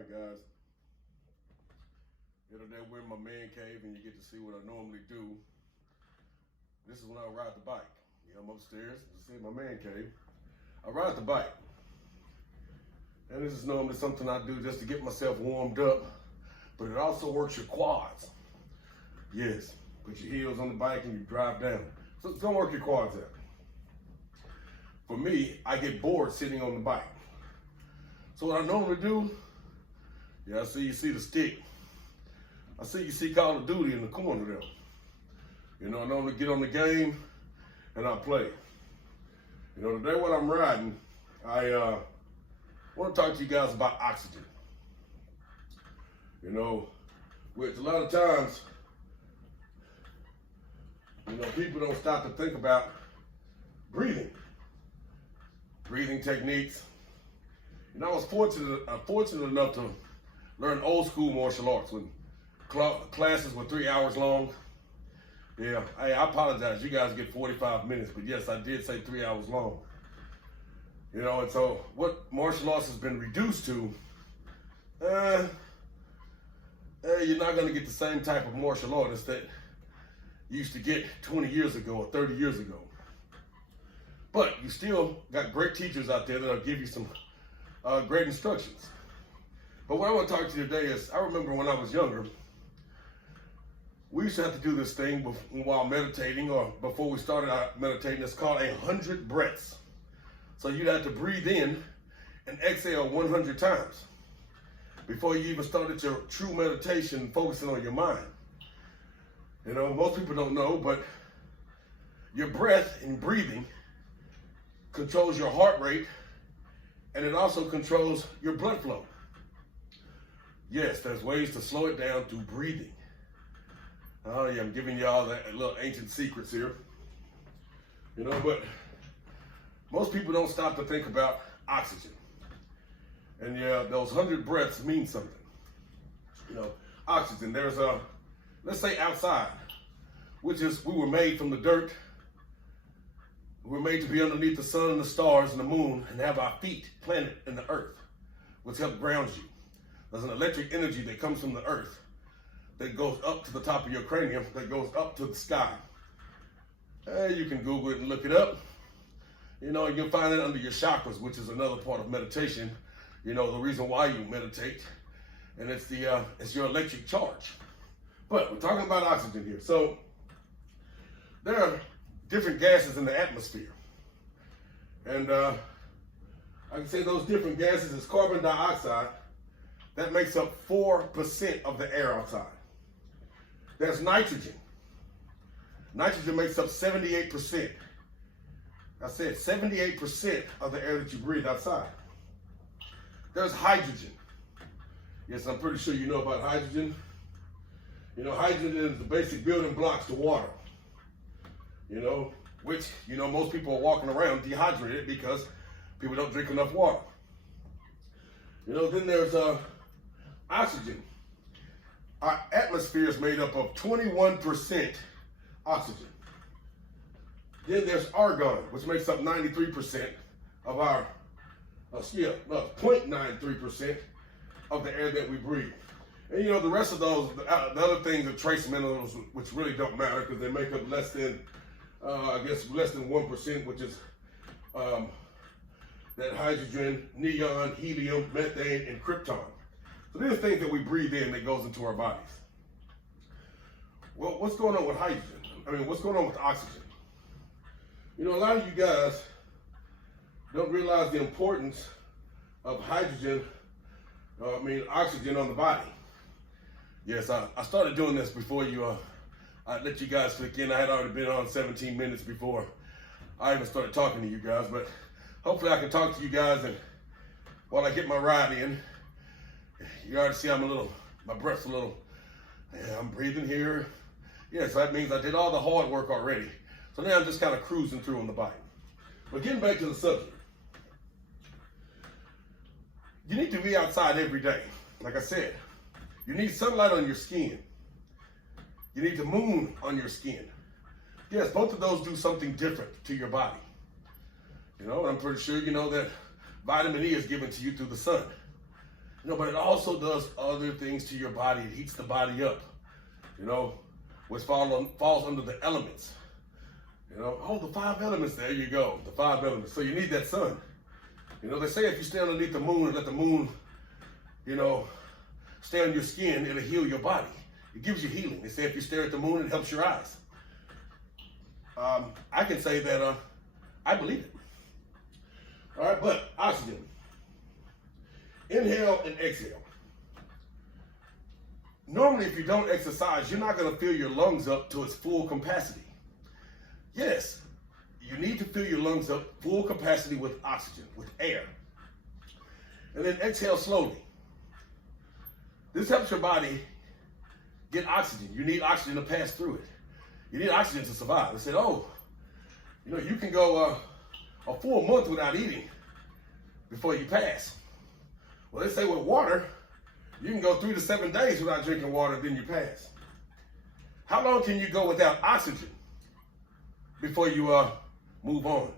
right, guys. Today we're in my man cave and you get to see what I normally do. This is when I ride the bike. Yeah, I'm upstairs. You see my man cave. I ride the bike. And this is normally something I do just to get myself warmed up. But it also works your quads. Yes. Put your heels on the bike and you drive down. So it's gonna work your quads out. For me, I get bored sitting on the bike. So what I normally do, I see you see the stick. I see you see Call of Duty in the corner there. You know, I normally get on the game and I play. You know, today when I'm riding, I want to talk to you guys about oxygen. You know, which a lot of times, you know, people don't stop to think about breathing techniques. And I was fortunate enough to learn old school martial arts when classes were 3 hours long. Yeah, I apologize. You guys get 45 minutes, but yes, I did say 3 hours long. You know, and so what martial arts has been reduced to, you're not going to get the same type of martial artist that you used to get 20 years ago or 30 years ago. But you still got great teachers out there that'll give you some great instructions. But what I want to talk to you today is, I remember when I was younger, we used to have to do this thing while meditating or before we started our meditating. It's called 100 breaths. So you'd have to breathe in and exhale 100 times before you even started your true meditation, focusing on your mind. You know, most people don't know, but your breath and breathing controls your heart rate, and it also controls your blood flow. Yes, there's ways to slow it down through breathing. Oh yeah, I'm giving y'all that little ancient secrets here. You know, but most people don't stop to think about oxygen. And yeah, those 100 breaths mean something. You know, oxygen, there's let's say outside, which is we were made from the dirt. We're made to be underneath the sun and the stars and the moon and have our feet planted in the earth, which helps ground you. There's an electric energy that comes from the earth that goes up to the top of your cranium, that goes up to the sky. You can Google it and look it up. You know, you'll find it under your chakras, which is another part of meditation. You know, the reason why you meditate. And it's your electric charge. But we're talking about oxygen here. So there are different gases in the atmosphere. And I can say those different gases is carbon dioxide. That makes up 4% of the air outside. There's nitrogen. Nitrogen makes up 78%. I said 78% of the air that you breathe outside. There's hydrogen. Yes, I'm pretty sure you know about hydrogen. You know, hydrogen is the basic building blocks to water. You know, which, you know, most people are walking around dehydrated because people don't drink enough water. You know, then there's oxygen. Our atmosphere is made up of 21% oxygen. Then there's argon, which makes up 93% of our, 0.93% of the air that we breathe. And you know, the rest of those, the other things are trace minerals, which really don't matter because they make up less than, less than 1%, which is that hydrogen, neon, helium, methane, and krypton. So these are things that we breathe in that goes into our bodies. Well, what's going on with hydrogen? I mean, what's going on with oxygen? You know, a lot of you guys don't realize the importance of hydrogen, oxygen on the body. Yes, I started doing this before I let you guys click in. I had already been on 17 minutes before I even started talking to you guys, but hopefully I can talk to you guys, and while I get my ride in, you already see my breath's a little, I'm breathing here. Yes, that means I did all the hard work already. So now I'm just kind of cruising through on the bike. But getting back to the subject, you need to be outside every day. Like I said, you need sunlight on your skin. You need the moon on your skin. Yes, both of those do something different to your body. You know, I'm pretty sure you know that vitamin E is given to you through the sun. But it also does other things to your body. It heats the body up, which falls under the elements. The 5 elements, there you go, the 5 elements. So you need that sun. They say if you stay underneath the moon and let the moon, stay on your skin, it'll heal your body. It gives you healing. They say if you stare at the moon, it helps your eyes. I can say that I believe it. All right, but oxygen. Inhale and exhale. Normally, if you don't exercise, you're not going to fill your lungs up to its full capacity. Yes, you need to fill your lungs up full capacity with oxygen, with air. And then exhale slowly. This helps your body get oxygen. You need oxygen to pass through it. You need oxygen to survive. They said, you can go a full month without eating before you pass. Well, they say with water, you can go 3 to 7 days without drinking water, then you pass. How long can you go without oxygen before you move on?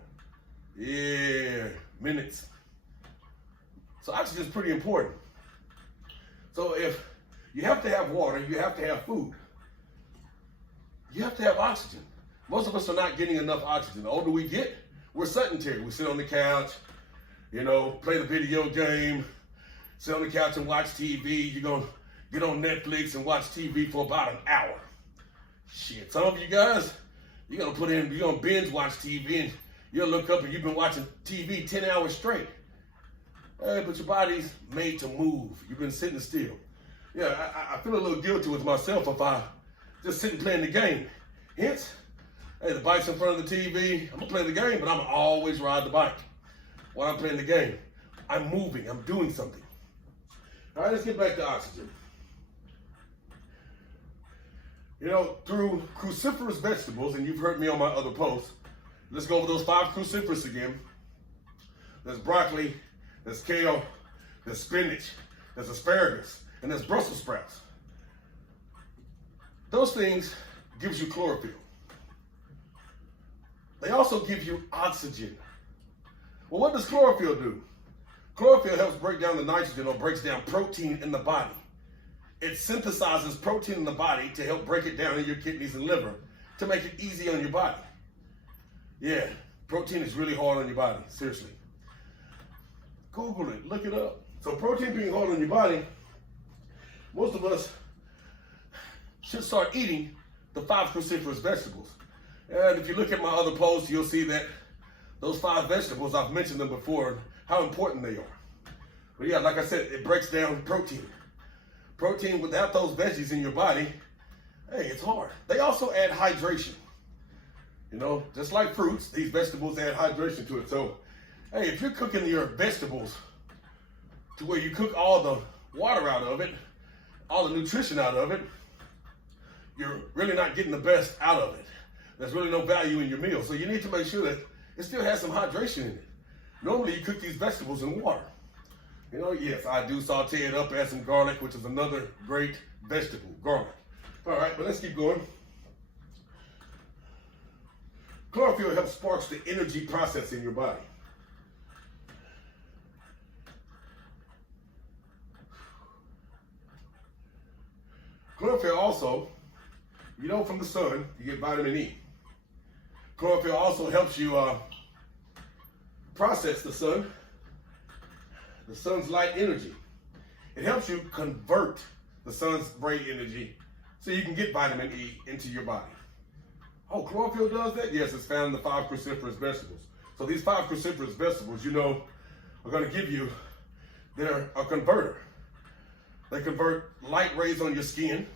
Yeah, minutes. So oxygen is pretty important. So if you have to have water, you have to have food. You have to have oxygen. Most of us are not getting enough oxygen. The older we get, we're sedentary. We sit on the couch, play the video game, sit on the couch and watch TV. You're going to get on Netflix and watch TV for about an hour. Shit, some of you guys, you're going to binge watch TV and you'll look up and you've been watching TV 10 hours straight. Hey, but your body's made to move. You've been sitting still. Yeah, I feel a little guilty with myself if I just sit and play in the game. Hence, hey, the bike's in front of the TV. I'm going to play the game, but I'm going to always ride the bike while I'm playing the game. I'm moving. I'm doing something. All right, let's get back to oxygen. Through cruciferous vegetables, and you've heard me on my other posts, let's go over those 5 cruciferous again. There's broccoli, there's kale, there's spinach, there's asparagus, and there's Brussels sprouts. Those things gives you chlorophyll. They also give you oxygen. Well, what does chlorophyll do? Chlorophyll helps break down the nitrogen or breaks down protein in the body. It synthesizes protein in the body to help break it down in your kidneys and liver to make it easy on your body. Yeah, protein is really hard on your body, seriously. Google it, look it up. So protein being hard on your body, most of us should start eating the 5 cruciferous vegetables. And if you look at my other posts, you'll see that those 5 vegetables, I've mentioned them before, how important they are. But yeah, like I said, it breaks down protein. Protein without those veggies in your body, hey, it's hard. They also add hydration. Just like fruits, these vegetables add hydration to it. So, hey, if you're cooking your vegetables to where you cook all the water out of it, all the nutrition out of it, you're really not getting the best out of it. There's really no value in your meal. So you need to make sure that it still has some hydration in it. Normally you cook these vegetables in water. Yes, I do saute it up, add some garlic, which is another great vegetable, garlic. All right, but let's keep going. Chlorophyll helps sparks the energy process in your body. Chlorophyll also, from the sun, you get vitamin E. Chlorophyll also helps you process the sun's light energy. It helps you convert the sun's bright energy so you can get vitamin E into your body. Oh, chlorophyll does that? Yes, it's found in the 5 cruciferous vegetables. So these 5 cruciferous vegetables, are going to give you, they're a converter. They convert light rays on your skin.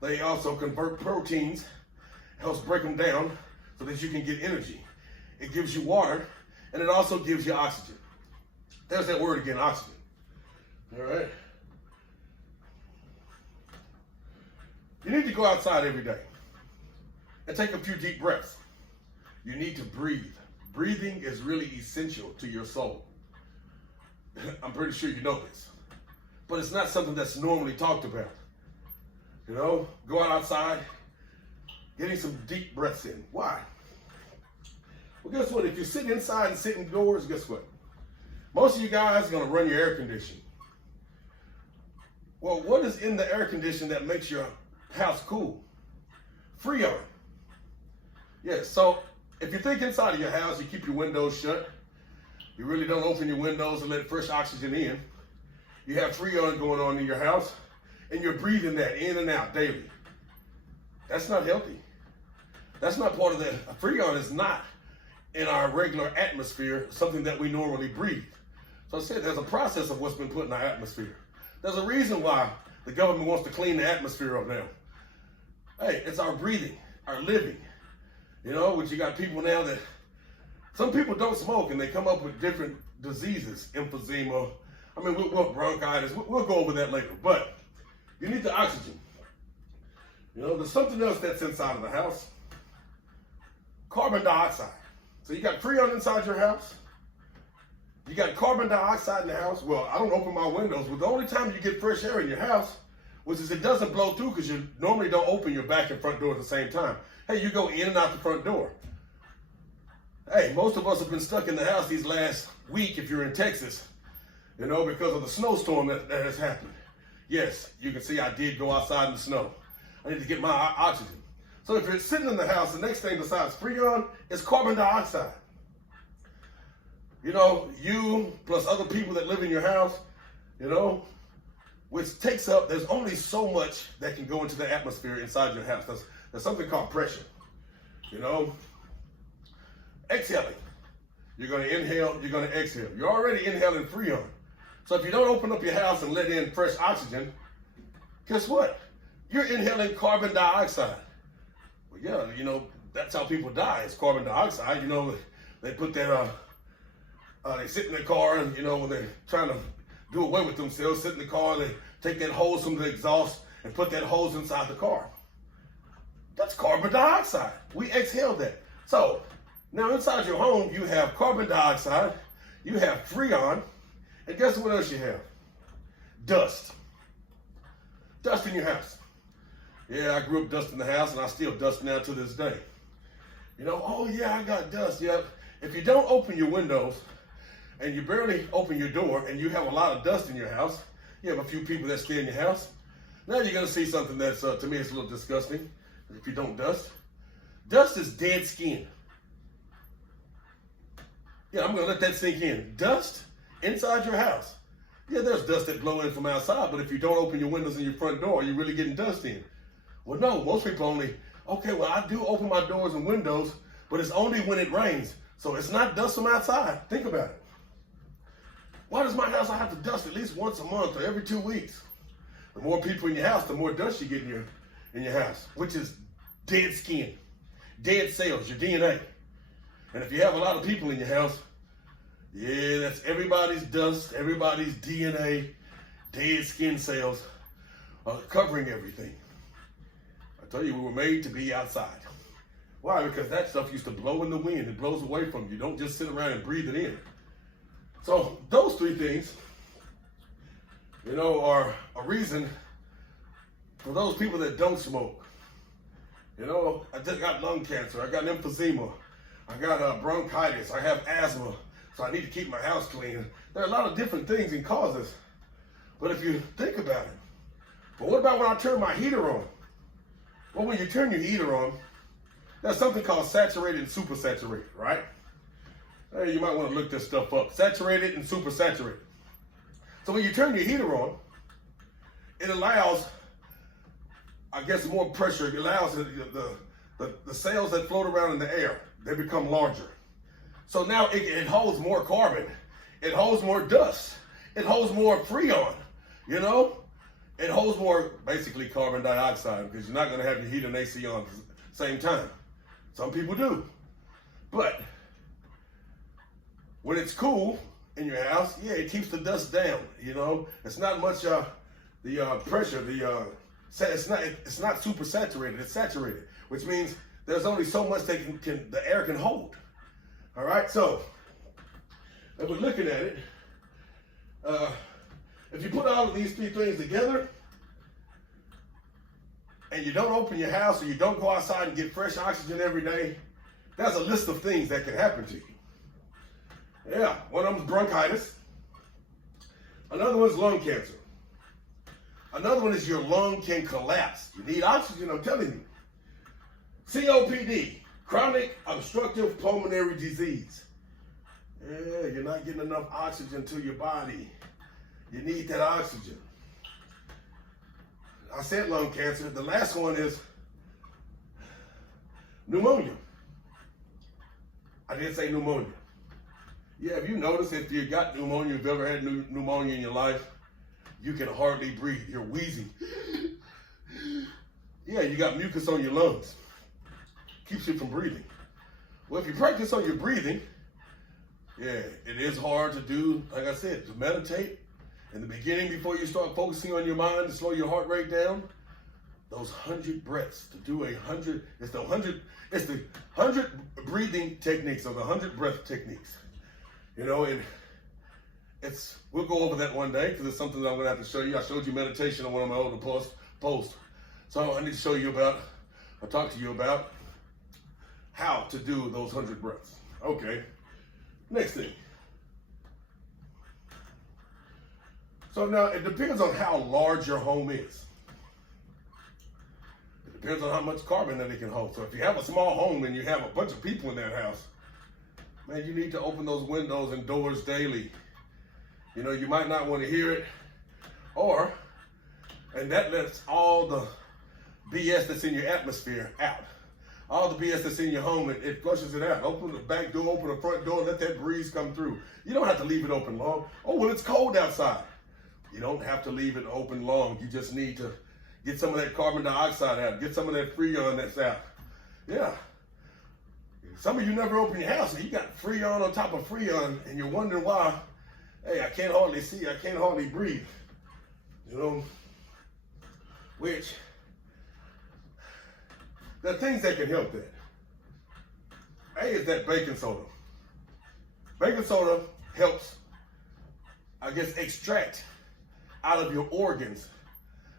They also convert proteins, helps break them down so that you can get energy. It gives you water, and it also gives you oxygen. There's that word again, oxygen. All right. You need to go outside every day and take a few deep breaths. You need to breathe. Breathing is really essential to your soul. I'm pretty sure you know this. But it's not something that's normally talked about. Go outside, getting some deep breaths in. Why? Well, guess what? If you sit inside and sit indoors, guess what? Most of you guys are going to run your air conditioning. Well, what is in the air conditioner that makes your house cool? Freon. Yes, so if you think inside of your house, you keep your windows shut. You really don't open your windows and let fresh oxygen in. You have Freon going on in your house, and you're breathing that in and out daily. That's not healthy. That's not part of the, Freon is not in our regular atmosphere, something that we normally breathe. So I said there's a process of what's been put in our atmosphere. There's a reason why the government wants to clean the atmosphere up now. Hey, it's our breathing, our living. You know, but you got people now that, some people don't smoke and they come up with different diseases, emphysema. I mean, we'll bronchitis. We'll go over that later. But you need the oxygen. You know, there's something else that's inside of the house. Carbon dioxide. So you got Freon inside your house. You got carbon dioxide in the house. Well, I don't open my windows. Well, the only time you get fresh air in your house, which is it doesn't blow through because you normally don't open your back and front door at the same time. Hey, you go in and out the front door. Hey, most of us have been stuck in the house these last week if you're in Texas, you know, because of the snowstorm that has happened. Yes, you can see I did go outside in the snow. I need to get my oxygen. So if you're sitting in the house, the next thing besides Freon is carbon dioxide. You know, you plus other people that live in your house, you know, which takes up, there's only so much that can go into the atmosphere inside your house. There's something called pressure, you know. Exhaling. You're going to inhale, you're going to exhale. You're already inhaling Freon. So if you don't open up your house and let in fresh oxygen, guess what? You're inhaling carbon dioxide. Well, yeah, you know, that's how people die. It's carbon dioxide. You know, they put that, they sit in their car and, you know, when they're trying to do away with themselves, sit in the car, they take that hose from the exhaust and put that hose inside the car. That's carbon dioxide. We exhale that. So now inside your home, you have carbon dioxide, you have Freon, and guess what else you have? Dust. Dust in your house. Yeah, I grew up dusting the house, and I still dust now to this day. You know, oh yeah, I got dust. Yep. If you don't open your windows, and you barely open your door, and you have a lot of dust in your house, you have a few people that stay in your house, now you're going to see something that's, to me, it's a little disgusting. If you don't dust. Dust is dead skin. Yeah, I'm going to let that sink in. Dust inside your house. Yeah, there's dust that blow in from outside, but if you don't open your windows and your front door, you're really getting dust in. Well, no, most people only, okay, well, I do open my doors and windows, but it's only when it rains. So it's not dust from outside. Think about it. Why does my house I have to dust at least once a month or every 2 weeks? The more people in your house, the more dust you get in your house, which is dead skin, dead cells, your DNA. And if you have a lot of people in your house, yeah, that's everybody's dust, everybody's DNA, dead skin cells covering everything. I tell you, we were made to be outside. Why? Because that stuff used to blow in the wind. It blows away from you. Don't just sit around and breathe it in. So those three things, you know, are a reason for those people that don't smoke. You know, I just got lung cancer. I got emphysema. I got bronchitis. I have asthma. So I need to keep my house clean. There are a lot of different things and causes. But if you think about it, but what about when I turn my heater on? Well, when you turn your heater on, there's something called saturated and supersaturated, right? Hey, you might want to look this stuff up. Saturated and supersaturated. So when you turn your heater on, it allows, I guess, more pressure. It allows the cells that float around in the air, they become larger. So now it holds more carbon. It holds more dust. It holds more Freon, you know? It holds more, basically, carbon dioxide, because you're not going to have your heat and AC on at the same time. Some people do. But when it's cool in your house, yeah, it keeps the dust down, you know? It's not much the pressure, it's not super saturated, it's saturated, which means there's only so much that the air can hold. All right, so if we're looking at it, if you put all of these three things together and you don't open your house or you don't go outside and get fresh oxygen every day, there's a list of things that can happen to you. Yeah, one of them is bronchitis. Another one's lung cancer. Another one is your lung can collapse. You need oxygen, I'm telling you. COPD, chronic obstructive pulmonary disease. Yeah, you're not getting enough oxygen to your body. You need that oxygen. I said lung cancer. The last one is pneumonia. I did say pneumonia. Yeah, have you noticed if you got pneumonia, if you've ever had pneumonia in your life, you can hardly breathe. You're wheezing. Yeah, you got mucus on your lungs. Keeps you from breathing. Well, if you practice on your breathing, yeah, it is hard to do, like I said, to meditate. In the beginning, before you start focusing on your mind to slow your heart rate down, those 100 breaths, to do 100, it's the 100 breathing techniques, or the 100 breath techniques. You know, and we'll go over that one day because it's something that I'm going to have to show you. I showed you meditation on one of my older posts. So I need to show you about, I'll talk to you about how to do those 100 breaths. Okay, next thing. So now it depends on how large your home is. It depends on how much carbon that it can hold. So if you have a small home and you have a bunch of people in that house, man, you need to open those windows and doors daily. You know, you might not want to hear it, and that lets all the BS that's in your atmosphere out. All the BS that's in your home, it flushes it out. Open the back door, open the front door, let that breeze come through. You don't have to leave it open long. Oh, well, it's cold outside. You don't have to leave it open long. You just need to get some of that carbon dioxide out. Get some of that freon that's out. Yeah. Some of you never open your house and you got freon on top of freon and you're wondering why, hey, I can't hardly see, I can't hardly breathe. You know, which, there are things that can help that. A is that baking soda. Baking soda helps, I guess, extract out of your organs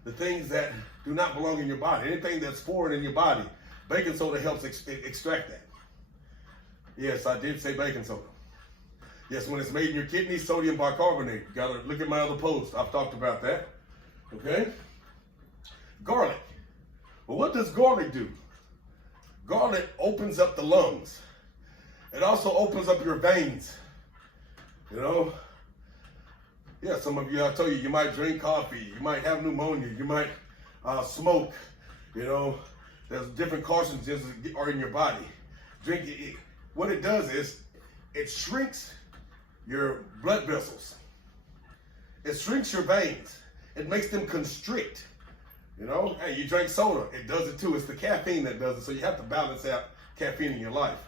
the things that do not belong in your body. Anything that's foreign in your body, baking soda helps extract that. Yes, I did say baking soda. Yes, when it's made in your kidneys, sodium bicarbonate. You gotta look at my other post. I've talked about that. Okay? Garlic. Well, what does garlic do? Garlic opens up the lungs. It also opens up your veins. You know? Yeah, some of you, I tell you, you might drink coffee, you might have pneumonia, you might smoke, you know, there's different carcinogens that are in your body. Drink it. What it does is, it shrinks your blood vessels. It shrinks your veins. It makes them constrict. You know, hey, you drink soda, it does it too. It's the caffeine that does it, so you have to balance out caffeine in your life.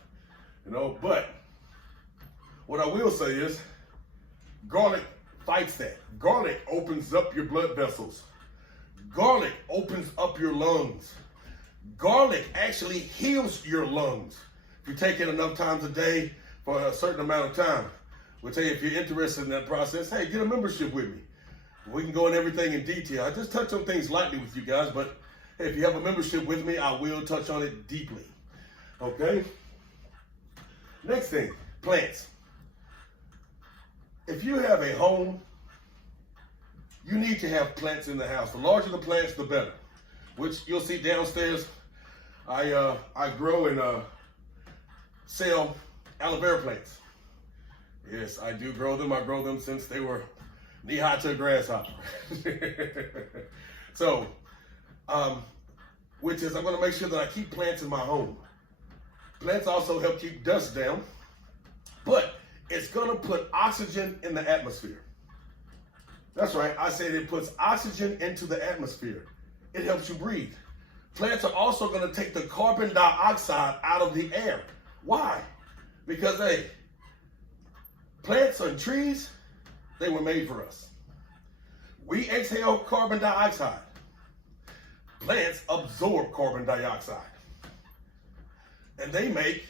You know, but what I will say is, garlic fights that. Garlic opens up your blood vessels. Garlic opens up your lungs. Garlic actually heals your lungs. If you take it enough times a day for a certain amount of time, we'll tell you if you're interested in that process, hey, get a membership with me. We can go in everything in detail. I just touch on things lightly with you guys, but hey, if you have a membership with me, I will touch on it deeply. Okay? Next thing, plants. If you have a home, you need to have plants in the house. The larger the plants, the better. Which you'll see downstairs. I grow and sell aloe vera plants. Yes, I do grow them. I grow them since they were knee-high to a grasshopper. So, which is I'm going to make sure that I keep plants in my home. Plants also help keep dust down, but it's going to put oxygen in the atmosphere. That's right. I said it puts oxygen into the atmosphere. It helps you breathe. Plants are also going to take the carbon dioxide out of the air. Why? Because, hey, plants and trees, they were made for us. We exhale carbon dioxide. Plants absorb carbon dioxide. And they make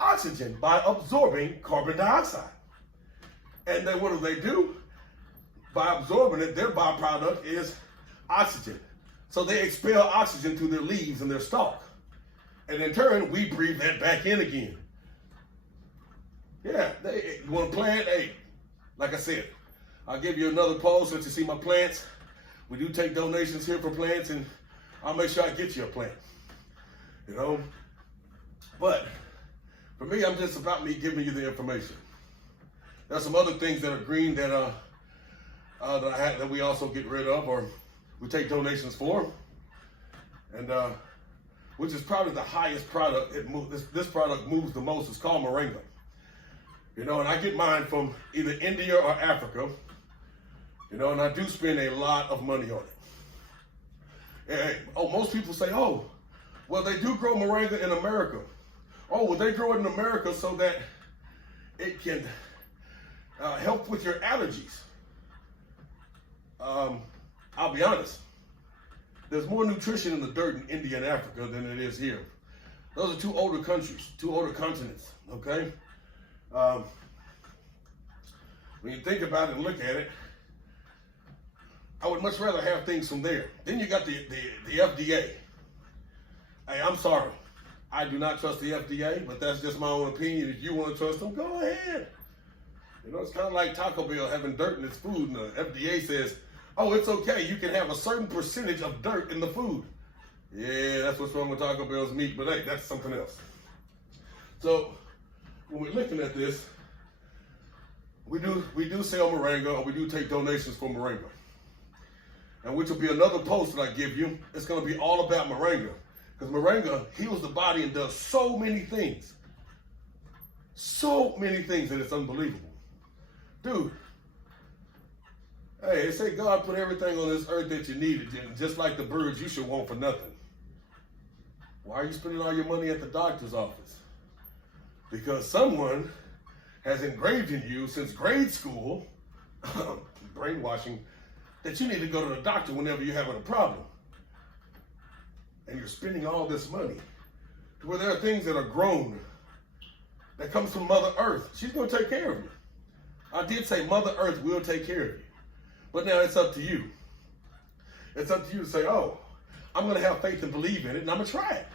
oxygen by absorbing carbon dioxide. And then what do? By absorbing it, their byproduct is oxygen. So they expel oxygen through their leaves and their stalk. And in turn, we breathe that back in again. Yeah, you want to plant? Hey, like I said, I'll give you another pose so that you see my plants. We do take donations here for plants, and I'll make sure I get you a plant. You know? But for me, I'm just about me giving you the information. There's some other things that are green that that we also get rid of, or we take donations for, and which is probably the highest product. This product moves the most. It's called Moringa. You know, and I get mine from either India or Africa. You know, and I do spend a lot of money on it. And, most people say, oh, well, they do grow Moringa in America. Oh, well, they grow it in America so that it can help with your allergies. I'll be honest. There's more nutrition in the dirt in India and Africa than it is here. Those are two older countries, two older continents, okay? When you think about it and look at it, I would much rather have things from there. Then you got the FDA. Hey, I'm sorry. I do not trust the FDA, but that's just my own opinion. If you want to trust them, go ahead. You know, it's kind of like Taco Bell having dirt in its food, and the FDA says, oh, it's okay. You can have a certain percentage of dirt in the food. Yeah, that's what's wrong with Taco Bell's meat, but hey, that's something else. So when we're looking at this, we do sell Moringa, or we do take donations for Moringa. And which will be another post that I give you. It's going to be all about Moringa. Because Moringa heals the body and does so many things. So many things that it's unbelievable. Dude, hey, they say God put everything on this earth that you needed, and just like the birds, you should want for nothing. Why are you spending all your money at the doctor's office? Because someone has engraved in you since grade school, brainwashing, that you need to go to the doctor whenever you're having a problem. And you're spending all this money to where there are things that are grown that comes from Mother Earth. She's going to take care of you. I did say Mother Earth will take care of you. But now it's up to you. It's up to you to say, oh, I'm going to have faith and believe in it, and I'm going to try it.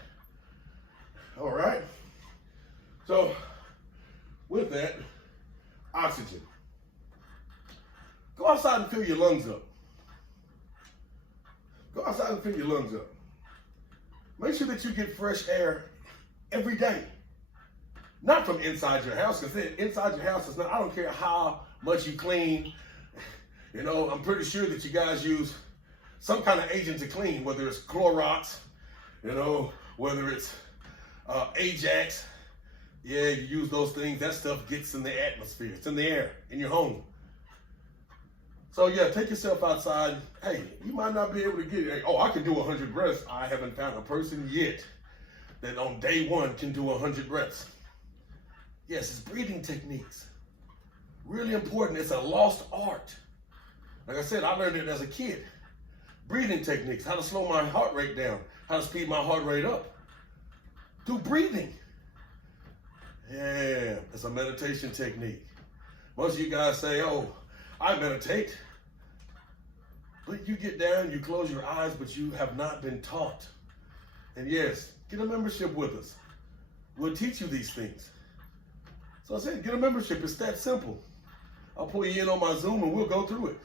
All right? So, with that, oxygen. Go outside and fill your lungs up. Go outside and fill your lungs up. Make sure that you get fresh air every day. Not from inside your house, because inside your house is not, I don't care how much you clean. You know, I'm pretty sure that you guys use some kind of agent to clean, whether it's Clorox, you know, whether it's Ajax. Yeah, you use those things. That stuff gets in the atmosphere. It's in the air, in your home. So yeah, take yourself outside. Hey, you might not be able to get it. Hey, oh, I can do 100 breaths. I haven't found a person yet that on day one can do 100 breaths. Yes, it's breathing techniques. Really important. It's a lost art. Like I said, I learned it as a kid. Breathing techniques, how to slow my heart rate down, how to speed my heart rate up. Through breathing. Yeah, it's a meditation technique. Most of you guys say, oh, I meditate. But you get down, you close your eyes, but you have not been taught. And yes, get a membership with us. We'll teach you these things. So I said, get a membership. It's that simple. I'll pull you in on my Zoom and we'll go through it.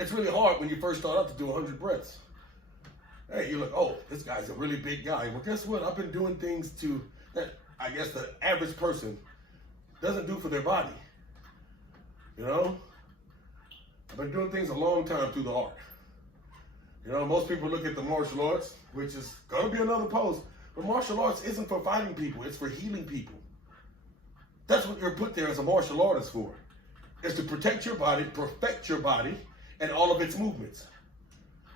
It's really hard when you first start out to do 100 breaths. Hey, you're like, oh, this guy's a really big guy. Well, guess what? I've been doing things that I guess the average person doesn't do for their body. You know? I've been doing things a long time through the art. You know, most people look at the martial arts, which is going to be another post, but martial arts isn't for fighting people. It's for healing people. That's what you're put there as a martial artist for. Is to protect your body, perfect your body, and all of its movements.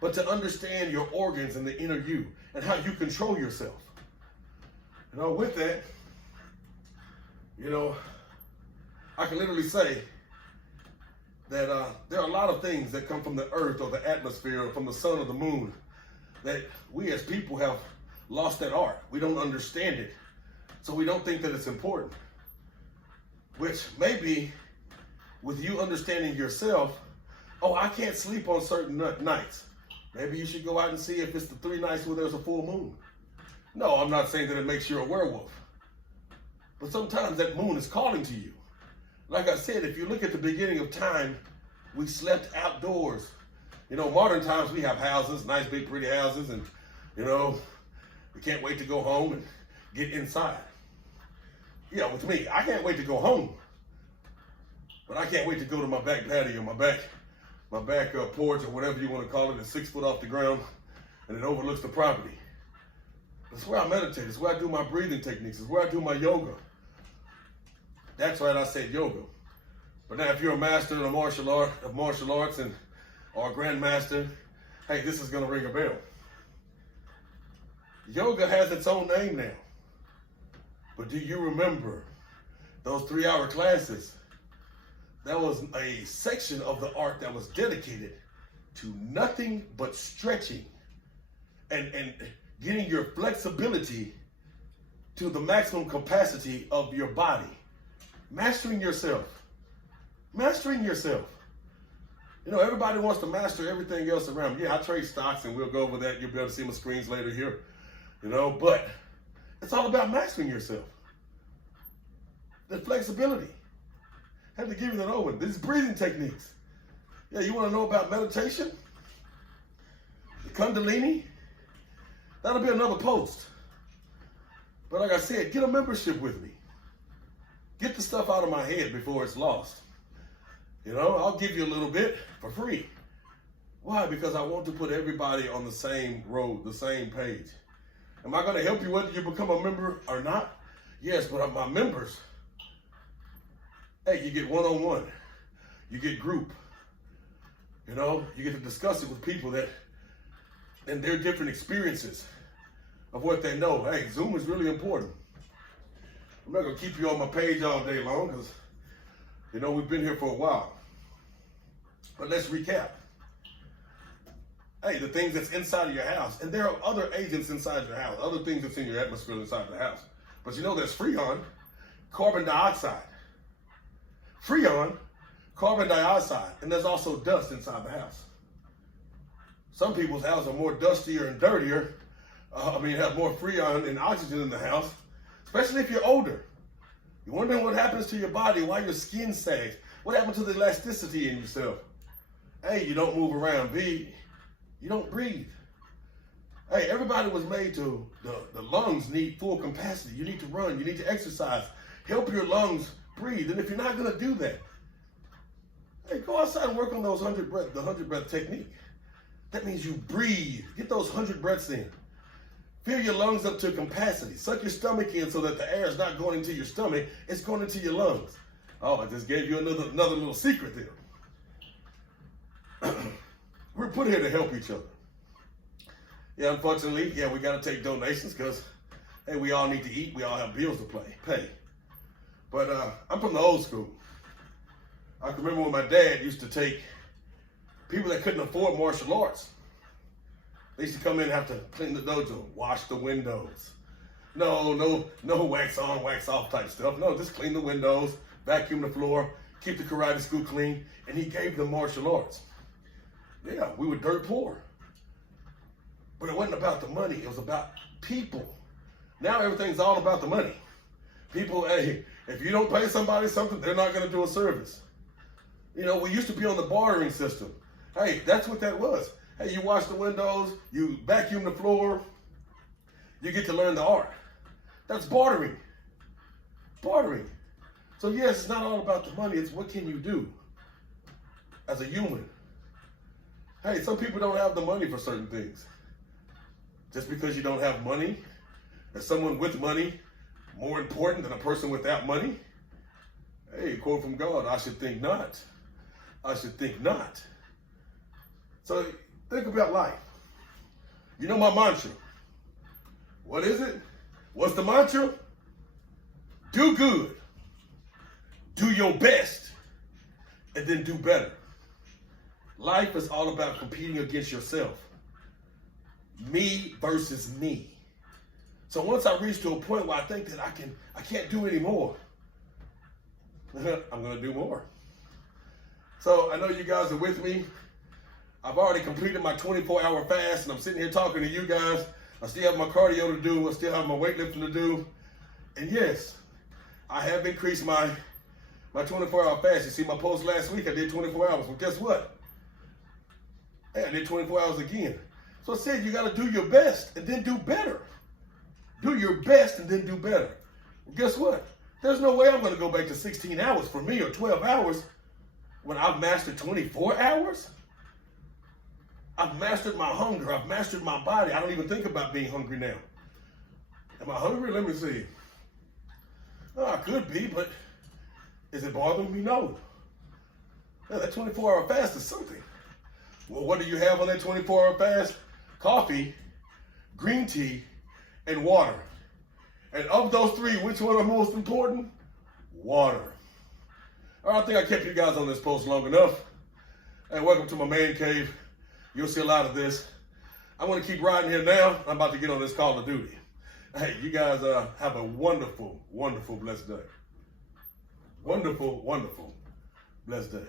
But to understand your organs and the inner you, and how you control yourself. You know, with that, you know, I can literally say that there are a lot of things that come from the earth or the atmosphere or from the sun or the moon that we as people have lost that art. We don't understand it. So we don't think that it's important. Which maybe with you understanding yourself, oh, I can't sleep on certain nights. Maybe you should go out and see if it's the 3 nights where there's a full moon. No, I'm not saying that it makes you a werewolf. But sometimes that moon is calling to you. Like I said, if you look at the beginning of time, we slept outdoors. You know, modern times we have houses, nice big pretty houses, and you know, we can't wait to go home and get inside. Yeah, with me, I can't wait to go home, but I can't wait to go to my back patio, my back porch, or whatever you want to call it. It's 6 foot off the ground, and it overlooks the property. That's where I meditate. It's where I do my breathing techniques. It's where I do my yoga. That's right, I said yoga. But now, if you're a master in a martial arts and or a grandmaster, hey, this is going to ring a bell. Yoga has its own name now. But do you remember those 3-hour classes? That was a section of the art that was dedicated to nothing but stretching and getting your flexibility to the maximum capacity of your body. Mastering yourself. Mastering yourself. You know, everybody wants to master everything else around. Yeah, I trade stocks, and we'll go over that. You'll be able to see my screens later here. You know, but it's all about mastering yourself. The flexibility. I had to give you that over. These breathing techniques. Yeah, you want to know about meditation? The Kundalini? That'll be another post. But like I said, get a membership with me. Get the stuff out of my head before it's lost. You know, I'll give you a little bit for free. Why? Because I want to put everybody on the same road, the same page. Am I going to help you whether you become a member or not? Yes, but my members, hey, you get one-on-one. You get group. You know, you get to discuss it with people that, and their different experiences of what they know. Hey, Zoom is really important. I'm not going to keep you on my page all day long because, you know, we've been here for a while. But let's recap. Hey, the things that's inside of your house, and there are other agents inside your house, other things that's in your atmosphere inside the house. But you know there's Freon, carbon dioxide. Freon, carbon dioxide, and there's also dust inside the house. Some people's houses are more dustier and dirtier. Have more freon and oxygen in the house, especially if you're older. You're wondering what happens to your body, why your skin sags. What happened to the elasticity in yourself? A, you don't move around. B, you don't breathe. Hey, everybody was made to, the lungs need full capacity. You need to run, you need to exercise. Help your lungs breathe. And if you're not going to do that, hey, go outside and work on those 100 breath technique. That means you breathe. Get those 100 breaths in. Fill your lungs up to capacity. Suck your stomach in so that the air is not going into your stomach, it's going into your lungs. Oh, I just gave you another little secret there. We're put here to help each other. Yeah, unfortunately, we got to take donations because, hey, we all need to eat. We all have bills to pay. But I'm from the old school. I can remember when my dad used to take people that couldn't afford martial arts. They used to come in and have to clean the dojo, wash the windows. No wax on, wax off type stuff. No, just clean the windows, vacuum the floor, keep the karate school clean, and he gave them martial arts. Yeah, we were dirt poor. But it wasn't about the money, it was about people. Now everything's all about the money. People, hey, if you don't pay somebody something, they're not going to do a service. You know, we used to be on the bartering system. Hey, that's what that was. Hey, you wash the windows, you vacuum the floor, you get to learn the art. That's bartering. Bartering. So yes, it's not all about the money, it's what can you do as a human. Hey, some people don't have the money for certain things. Just because you don't have money, is someone with money more important than a person without money? Hey, quote from God, I should think not. I should think not. So think about life. You know my mantra. What is it? What's the mantra? Do good. Do your best. And then do better. Life is all about competing against yourself. Me versus me. So once I reach to a point where I think that I can't do anymore, I'm going to do more. So I know you guys are with me. I've already completed my 24-hour fast, and I'm sitting here talking to you guys. I still have my cardio to do. I still have my weightlifting to do. And yes, I have increased my 24-hour fast. You see my post last week, I did 24 hours. Well, guess what? Hey, I did 24 hours again. So I said you got to do your best and then do better. Do your best and then do better. Well, guess what? There's no way I'm going to go back to 16 hours for me or 12 hours when I've mastered 24 hours. I've mastered my hunger. I've mastered my body. I don't even think about being hungry now. Am I hungry? Let me see. Oh, I could be, but is it bothering me? No. Yeah, that 24-hour fast is something. Well, what do you have on that 24-hour fast? Coffee, green tea, and water. And of those three, which one are most important? Water. All right, I think I kept you guys on this post long enough. Hey, welcome to my man cave. You'll see a lot of this. I want to keep riding here now. I'm about to get on this Call of Duty. Hey, you guys have a wonderful, wonderful, blessed day. Wonderful, wonderful, blessed day.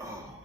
Oh.